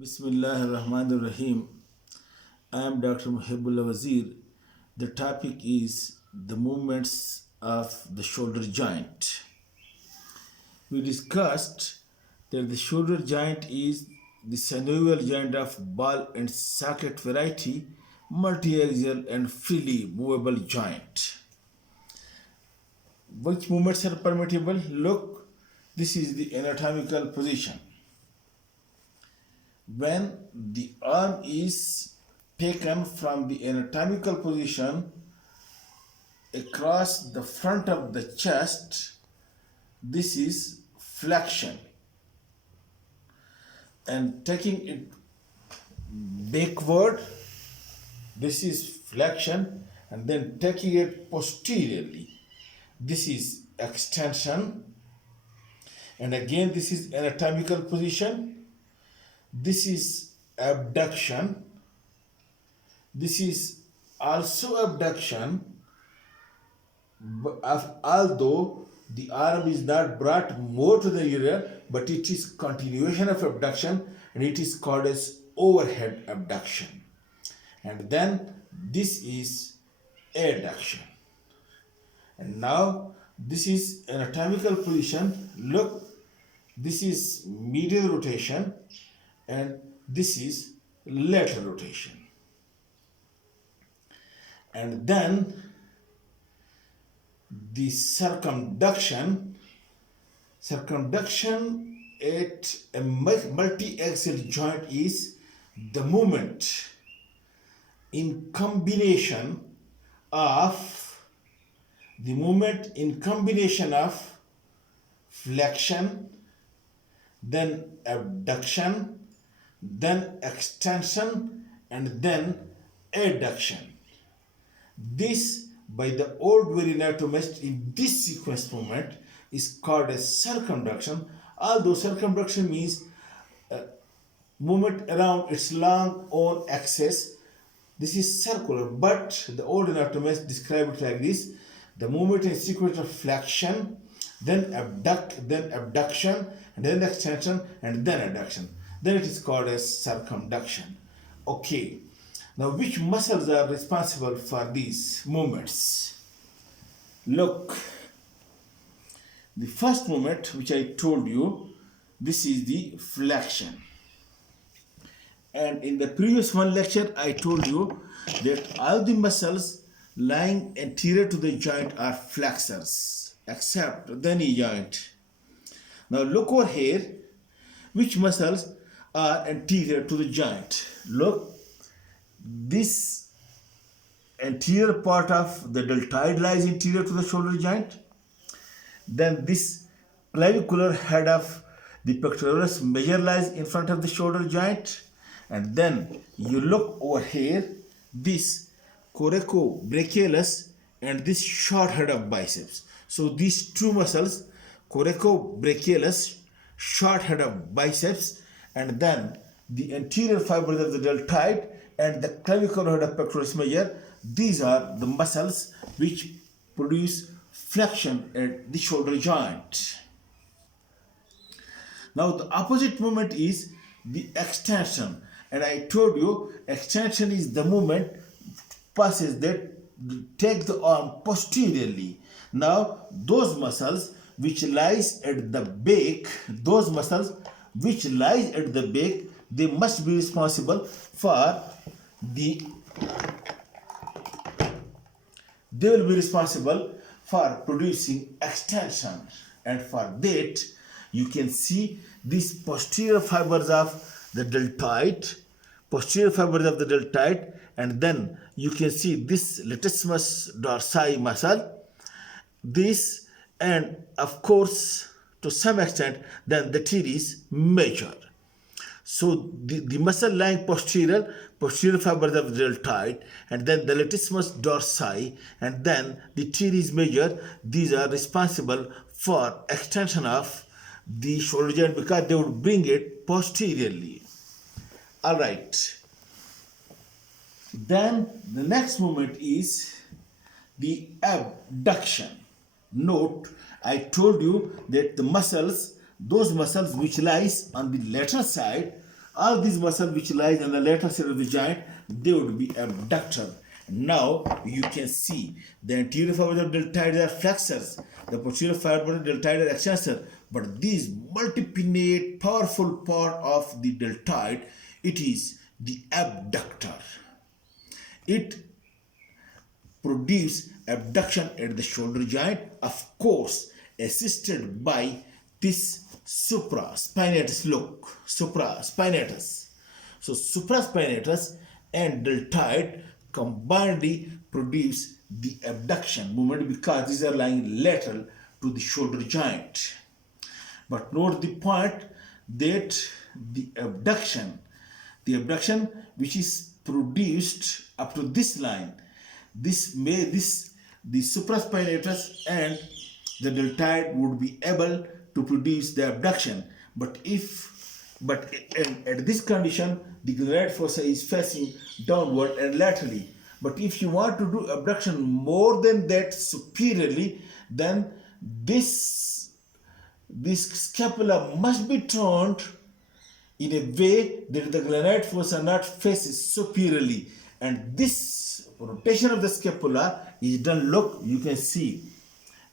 Bismillahirrahmanirrahim. I am Dr. Mohibullah Wazir. The topic is the movements of the shoulder joint. We discussed that the shoulder joint is the synovial joint of ball and socket variety, multi-axial and freely movable joint. Which movements are permissible? Look, this is the anatomical position. When the arm is taken from the anatomical position across the front of the chest, this is flexion, and taking it backward, this is flexion, and then taking it posteriorly, this is extension, and again this is anatomical position. This is abduction. This is also abduction, although the arm is not brought more to the rear, but it is continuation of abduction, and it is called as overhead abduction. And then this is adduction. And now this is anatomical position. Look, this is medial rotation, and this is lateral rotation. And then the circumduction at a multi-axial joint is the movement in combination of flexion, then abduction, then extension, and then adduction. This, by the old very anatomist, in this sequence movement is called as circumduction, although circumduction means movement around its long own axis. This is circular, but the old anatomist described it like this: the movement in sequence of flexion, then abduction, and then extension, and then adduction. Then it is called as circumduction. Okay, now which muscles are responsible for these movements? Look, the first movement which I told you, this is the flexion. And in the previous one lecture, I told you that all the muscles lying anterior to the joint are flexors, except the knee joint. Now look over here, which muscles are anterior to the joint. Look, this anterior part of the deltoid lies anterior to the shoulder joint. Then this clavicular head of the pectoralis major lies in front of the shoulder joint. And then you look over here, this coracobrachialis and this short head of biceps. So these two muscles, coracobrachialis, short head of biceps, and then the anterior fibers of the deltoid and the clavicular head of pectoralis major, these are the muscles which produce flexion at the shoulder joint. Now the opposite movement is the extension, and I told you extension is the movement passes that take the arm posteriorly. Now those muscles which lies at the back, they must be responsible for producing extension, and for that you can see these posterior fibers of the deltoid, and then you can see this latissimus dorsi muscle, this, and of course to some extent then the teres major. So the muscle lying posterior fibers of the deltoid, and then the latissimus dorsi, and then the teres major, these are responsible for extension of the shoulder joint because they would bring it posteriorly. All right. Then the next movement is the abduction. Note, I told you that the muscles, those muscles which lies on the lateral side All these muscles which lies on the lateral side of the joint, they would be abductor. Now you can see the anterior fibers of deltoids are flexors, the posterior fibers of deltoid are extensor. But this multipinate, powerful part of the deltoid, it is the abductor. It produce abduction at the shoulder joint, of course, assisted by this supraspinatus. Look, supraspinatus. So supraspinatus and deltoid combinedly produce the abduction movement because these are lying lateral to the shoulder joint. But note the point that the abduction which is produced up to this line, the supraspinatus and the deltoid would be able to produce the abduction. But at this condition, the glenoid fossa is facing downward and laterally. But if you want to do abduction more than that superiorly, then this scapula must be turned in a way that the glenoid fossa not faces superiorly, and this rotation of the scapula is done. Look, you can see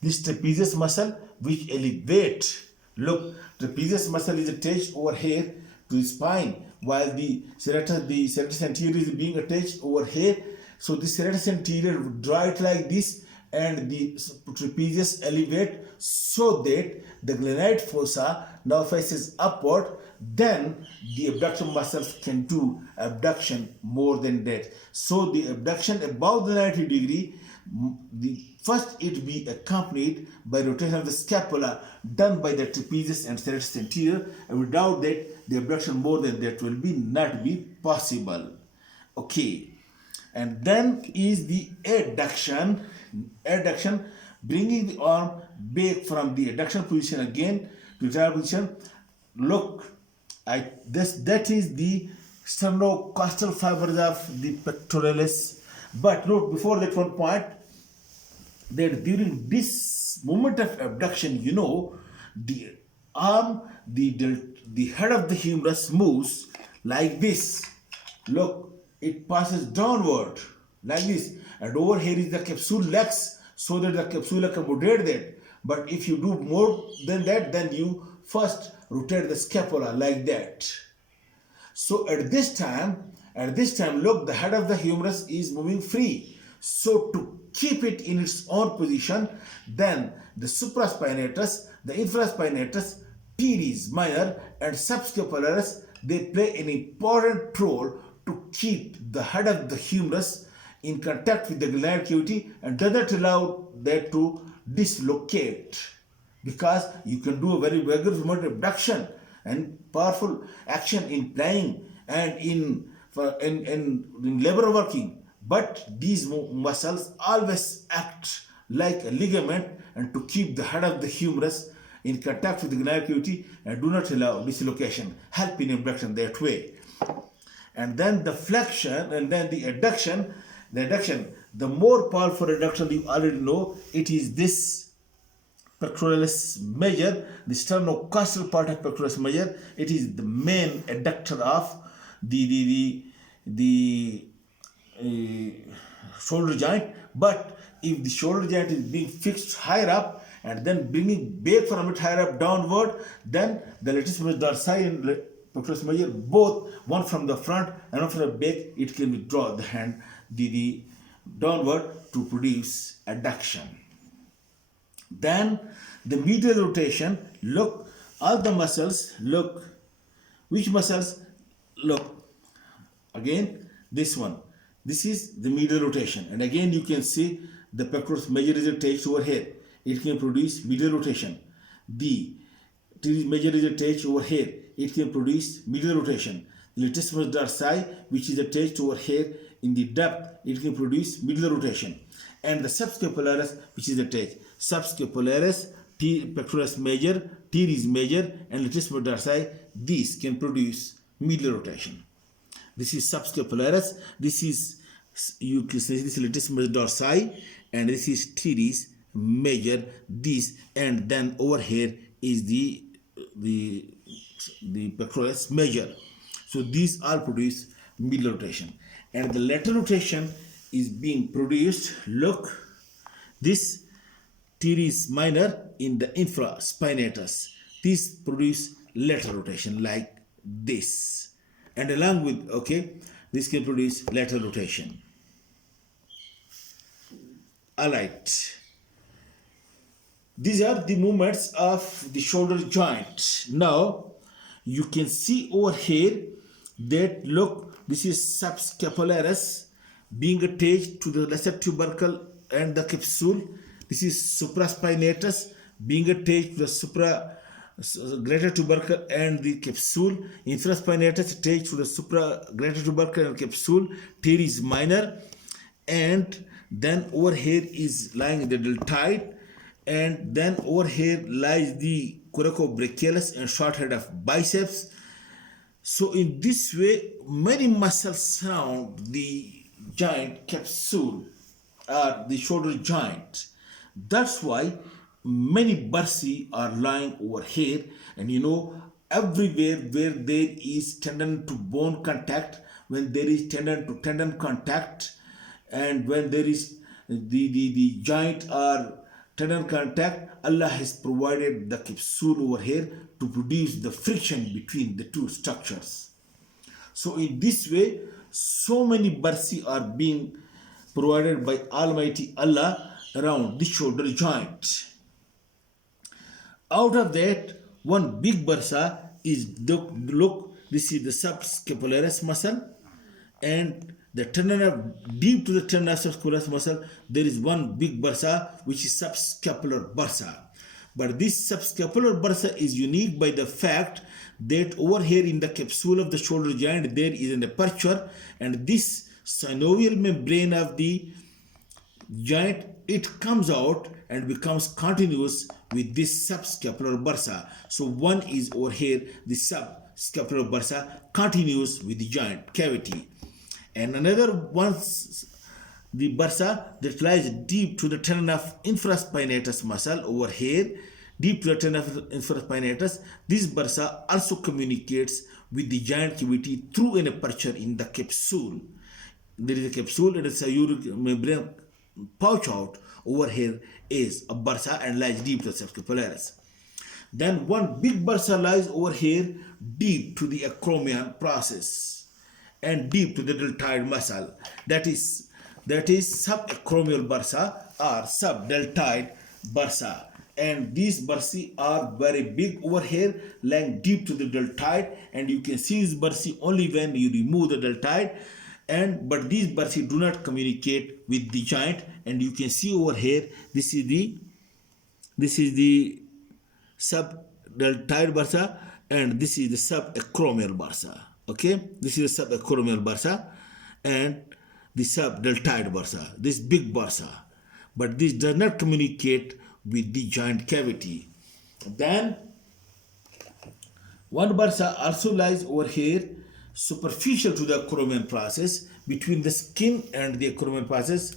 this trapezius muscle which elevate. Look, trapezius muscle is attached over here to the spine, while the serratus anterior is being attached over here. So the serratus anterior would draw it like this, and the trapezius elevate so that the glenoid fossa now faces upward. Then the abduction muscles can do abduction more than that. So the abduction above the 90 degree, first it be accompanied by rotation of the scapula done by the trapezius and serratus anterior, and without that the abduction more than that will be not be possible. Okay, and then is the adduction, bringing the arm back from the adduction position again to the position. Look, that is the sternocostal fibers of the pectoralis. But note before that one point that during this moment of abduction, you know, the arm, the head of the humerus moves like this. Look, it passes downward like this, and over here is the capsule legs, so that the capsule accommodate that. But if you do more than that, then you first rotate the scapula like that. So at this time, look, the head of the humerus is moving free. So to keep it in its own position, then the supraspinatus, the infraspinatus, teres minor, and subscapularis, they play an important role to keep the head of the humerus in contact with the glenoid cavity and does not allow that to dislocate, because you can do a very vigorous movement of abduction and powerful action in plying and in labor working. But these muscles always act like a ligament and to keep the head of the humerus in contact with the glenoid cavity and do not allow dislocation, help in abduction that way. And then the flexion and then the adduction. The more powerful adduction, you already know, it is this pectoralis major, the sternocostal part of pectoralis major. It is the main adductor of the shoulder joint. But if the shoulder joint is being fixed higher up and then bringing back from it higher up downward, then the latissimus dorsi and pectoralis major, both one from the front and one from the back, it can withdraw the hand the downward to produce adduction. Then the medial rotation. Look, all the muscles. Look, which muscles? Look, again this one. This is the medial rotation, and again you can see the pectoralis major is attached over here. It can produce medial rotation. The teres major is attached over here. It can produce medial rotation. The latissimus dorsi, which is attached over here in the depth, it can produce medial rotation. And the subscapularis, which is attached. Subscapularis, pectoralis major, teres major, and latissimus dorsi, these can produce medial rotation. This is subscapularis. This is, you can say, this is latissimus dorsi, and this is teres major. This, and then over here is the pectoralis major. So these all produce medial rotation. And the lateral rotation is being produced, look, this teres minor in the infraspinatus. These produce lateral rotation like this. And along with, okay, this can produce lateral rotation. Alright. These are the movements of the shoulder joint. Now, you can see over here that, look, this is subscapularis being attached to the lesser tubercle and the capsule. This is supraspinatus being attached to the greater tubercle and the capsule. Infraspinatus attached to the greater tubercle and capsule. Teres minor, and then over here is lying the deltoid, and then over here lies the coracobrachialis and short head of biceps. So in this way, many muscles surround the joint capsule or the shoulder joint. That's why many bursae are lying over here. And you know, everywhere where there is tendon to bone contact, when there is tendon to tendon contact, and when there is the joint or tendon contact, Allah has provided the capsule over here to produce the friction between the two structures. So in this way, so many bursae are being provided by Almighty Allah around the shoulder joint. Out of that, one big bursa is, look, this is the subscapularis muscle, and the tendon of deep to the tendon of subscapularis muscle, there is one big bursa which is subscapular bursa. But this subscapular bursa is unique by the fact that over here in the capsule of the shoulder joint there is an aperture, and this synovial membrane of the joint, it comes out and becomes continuous with this subscapular bursa. So one is over here, the subscapular bursa continues with the joint cavity, and another one's the bursa that lies deep to the tendon of infraspinatus muscle over here, deep to the tendon of infraspinatus. This bursa also communicates with the joint cavity through an aperture in the capsule. There is a capsule and a synovial membrane pouch out over here is a bursa and lies deep to the subscapularis. Then one big bursa lies over here deep to the acromion process and deep to the deltoid muscle. That is subacromial bursa or subdeltoid bursa. And these bursae are very big over here, lying deep to the deltoid, and you can see these bursae only when you remove the deltoid. But these bursae do not communicate with the joint, and you can see over here, this is the subdeltoid bursa, and this is the subacromial bursa. Okay, this is the subacromial bursa and the subdeltoid bursa, this big bursa, but this does not communicate with the joint cavity. Then one bursa also lies over here superficial to the acromion process, between the skin and the acromion process.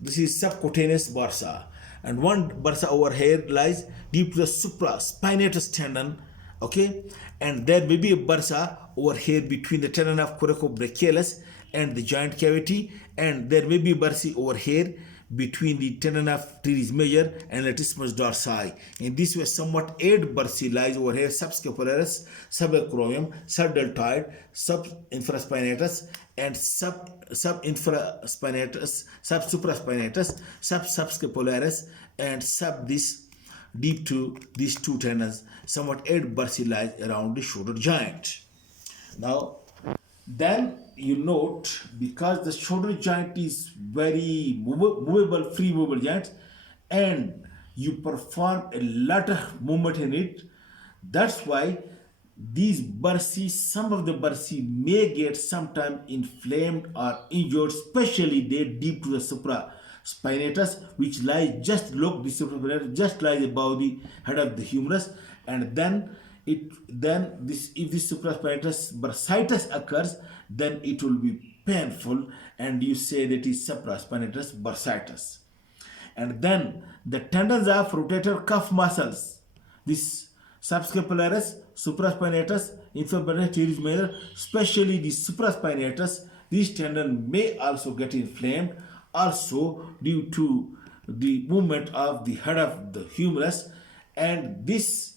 This is subcutaneous bursa, and one bursa over here lies deep to the supraspinatus tendon. Okay, and there may be a bursa over here between the tendon of coracobrachialis and the joint cavity, and there may be a bursa over here between the tendon of teres major and latissimus dorsi. In this way, somewhat 8 bursae lies over here: subscapularis, subacromium, subdeltoid, subinfraspinatus, and supraspinatus, subscapularis, and this deep to these two tendons. Somewhat 8 bursae lies around the shoulder joint. Now, then you note, because the shoulder joint is very movable, free movable joint, and you perform a lot of movement in it, that's why these bursae, some of the bursae may get sometimes inflamed or injured, especially they deep to the supraspinatus, which lies just, look, the supraspinatus just lies above the head of the humerus, and then if this supraspinatus bursitis occurs, then it will be painful, and you say that is supraspinatus bursitis. And then the tendons of rotator cuff muscles, this subscapularis, supraspinatus, inferior teres major, especially the supraspinatus. This tendon may also get inflamed, also due to the movement of the head of the humerus, and this,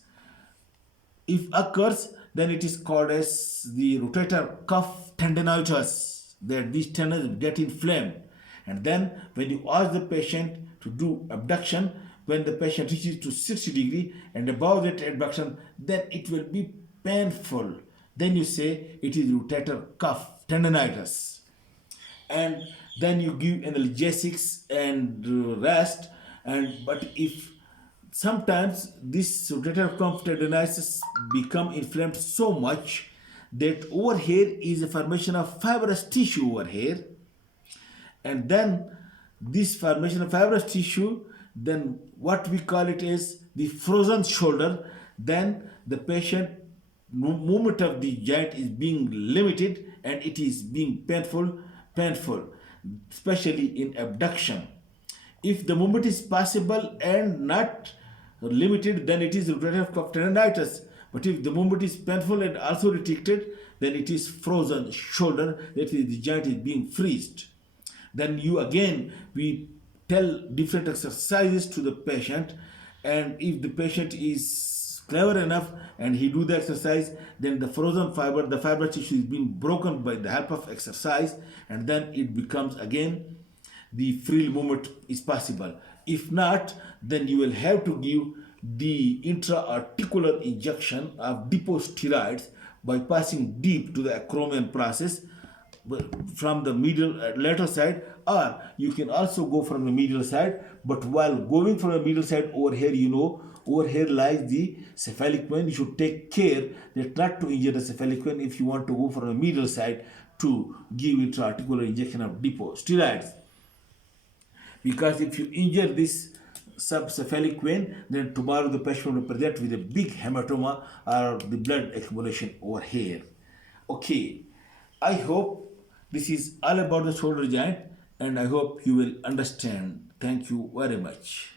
if occurs, then it is called as the rotator cuff tendonitis, that these tendons get inflamed. And then when you ask the patient to do abduction, when the patient reaches to 60 degree and above that abduction, then it will be painful. Then you say it is rotator cuff tendonitis. And then you give analgesics and rest. And but if sometimes this rotator cuff tendonitis become inflamed so much that over here is a formation of fibrous tissue over here, and then this formation of fibrous tissue, then what we call it is the frozen shoulder. Then the patient movement of the joint is being limited and it is being painful, especially in abduction. If the movement is possible and not limited, then it is rotator cuff tendonitis. But if the movement is painful and also restricted, then it is frozen shoulder, that is the joint is being freezed. Then we tell different exercises to the patient, and if the patient is clever enough and he do the exercise, then the frozen fiber, the fiber tissue is being broken by the help of exercise, and then it becomes again the free movement is possible. If not, then you will have to give the intra-articular injection of depot steroids by passing deep to the acromion process from the lateral side, or you can also go from the medial side. But while going from the medial side, over here, over here lies the cephalic vein. You should take care that not to injure the cephalic vein if you want to go from the medial side to give intra-articular injection of depot steroids. Because if you injure this subcephalic vein, then tomorrow the patient will present with a big hematoma or the blood accumulation over here. Okay, I hope this is all about the shoulder joint, and I hope you will understand. Thank you very much.